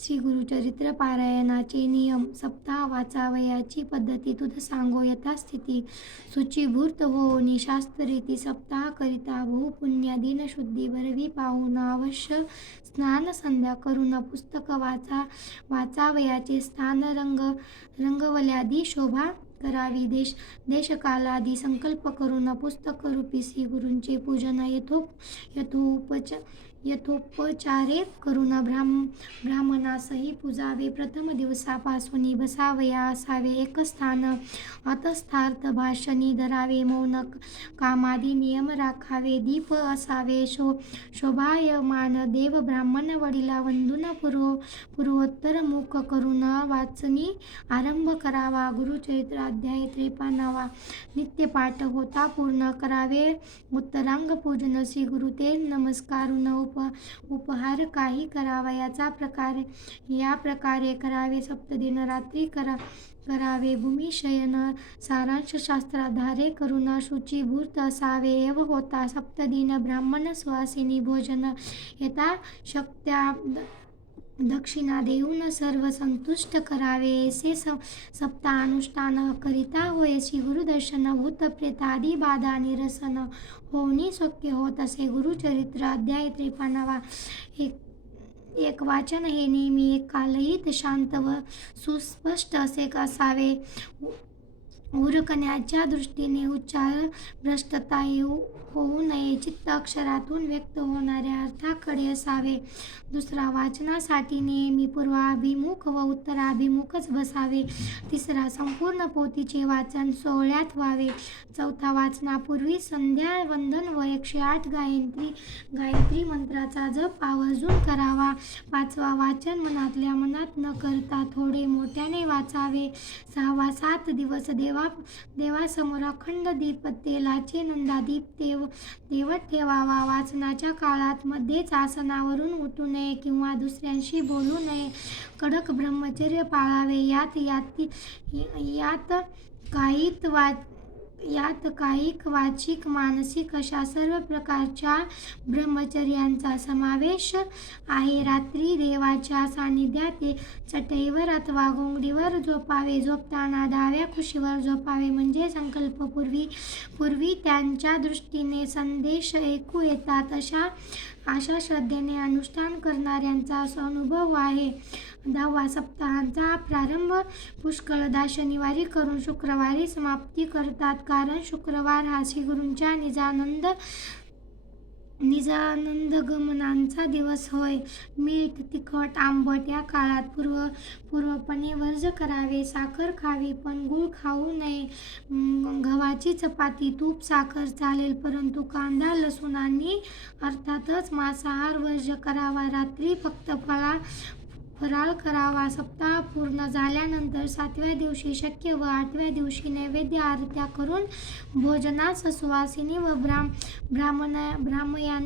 श्री गुरुचरित्र पारायणाचे नियम सप्ताह वाचावयाची पद्धती तुझ सांगो यथास्थिती. शुचिभूत हो शास्त्ररीती सप्ताह करिता पुण्य दिनशुद्धी भरवी पाहून अवश्य स्नान संध्या करून पुस्तक वाचा वाचावयाचे स्थान रंग रंगवल्यादी शोभा करावी. देश देशकालादी संकल्प करून पुस्तक रूपी गुरूंचे पूजन यथो यथोपच यथोपचारे करून ब्राह्म ब्राह्मणासही पूजावे. प्रथम दिवसापासून बसावया असावे. एक स्थान अतस्थार्थ भाषणी धरावे. मौन कामादी नियम राखावे. दीप असावे. शो शोभायमान देव ब्राह्मण वडिला वंदून पूर्व पूर्वोत्तर मुख करून वाचनी आरंभ करावा. गुरुचरित्रा अध्याय त्रेपन्नावा. नित्यपाठ होता पूर्ण करावे. उत्तरांग पूजन श्री गुरु ते नमस्कारून उप उपहार काही करावा. याचा प्रकारे या प्रकारे करावे. सप्तदिन रात्री करा करावे. भूमिशयन सारांश शास्त्राधारे करून शुचीभूत असावे. एव होता सप्तदिन ब्राह्मण सुवासिनी भोजन. यथा शक्त्या दक्षिणा देऊन सर्व संतुष्ट करावे. असे स सप्तानुष्ठान करिता होय. श्री गुरुदर्शन भूतप्रेतादी बाधा निरसन होऊनी शक्य होत असे. गुरुचरित्र अध्याय त्रेपन्नावा. एक एक वाचन हे नेहमी एक कालहित शांत व सुस्पष्ट असे असावे. उरकण्याच्या दृष्टीने उच्चार भ्रष्टता येऊ होऊ नये. चित्त अक्षरातून व्यक्त होणाऱ्या अर्थाकडे असावे. दुसरा वाचनासाठी नेहमी पूर्वाभिमुख व उत्तराभिमुखच बसावे. तिसरा संपूर्ण पोथीचे वाचन सोहळ्यात व्हावे. चौथा वाचनापूर्वी संध्या वंदन व एकशे आठ गायत्री गायत्री मंत्राचा जप आवर्जून करावा. पाचवा वाचन मनातल्या मनात न करता थोडे मोठ्याने वाचावे. सहावा सात दिवस देवा देवासमोर अखंड दीप तेलाचे नंदादीप देव देवत ठेवावा. वाचनाच्या काळात मध्येच आसनावरून उठू नये किंवा दुसऱ्यांशी बोलू नये. कडक ब्रह्मचर्य पाळावे. यात यात यात काहीत वाच यात कायिक वाचिक मानसिक अशा सर्व प्रकारच्या ब्रह्मचर्यांचा समावेश आहे. रात्री देवाच्या सान्निध्यात चटईवर अथवा घोंगडीवर झोपावे. झोपताना डाव्या खुशीवर झोपावे म्हणजे संकल्पपूर्वी पूर्वी त्यांच्या दृष्टीने संदेश ऐकू येतात. अशा अशा श्रद्धेने अनुष्ठान करणाऱ्यांचा असा अनुभव आहे. दहावा सप्ताहांचा प्रारंभ पुष्कळदा शनिवारी करून शुक्रवारी समाप्ती करतात. कारण शुक्रवार हा श्रीगुरूंच्या निजानंद निजानंद गमनांचा दिवस होय. मीठ तिखट आंबट या काळात पूर्व पूर्वपणे वर्ज करावे. साखर खावी पण गूळ खाऊ नये. गव्हाची चपाती तूप साखर चालेल परंतु कांदा लसूण आणि अर्थातच मांसाहार वर्ज करावा. रात्री फक्त फळा फराळ करावा. सप्ताह पूर्ण झाल्यानंतर सातव्या दिवशी शक्य व आठव्या दिवशी नैवेद्य आरत्या करून भोजनास सुवासिनी व ब्राह्म ब्राह्मण ब्राह्मयान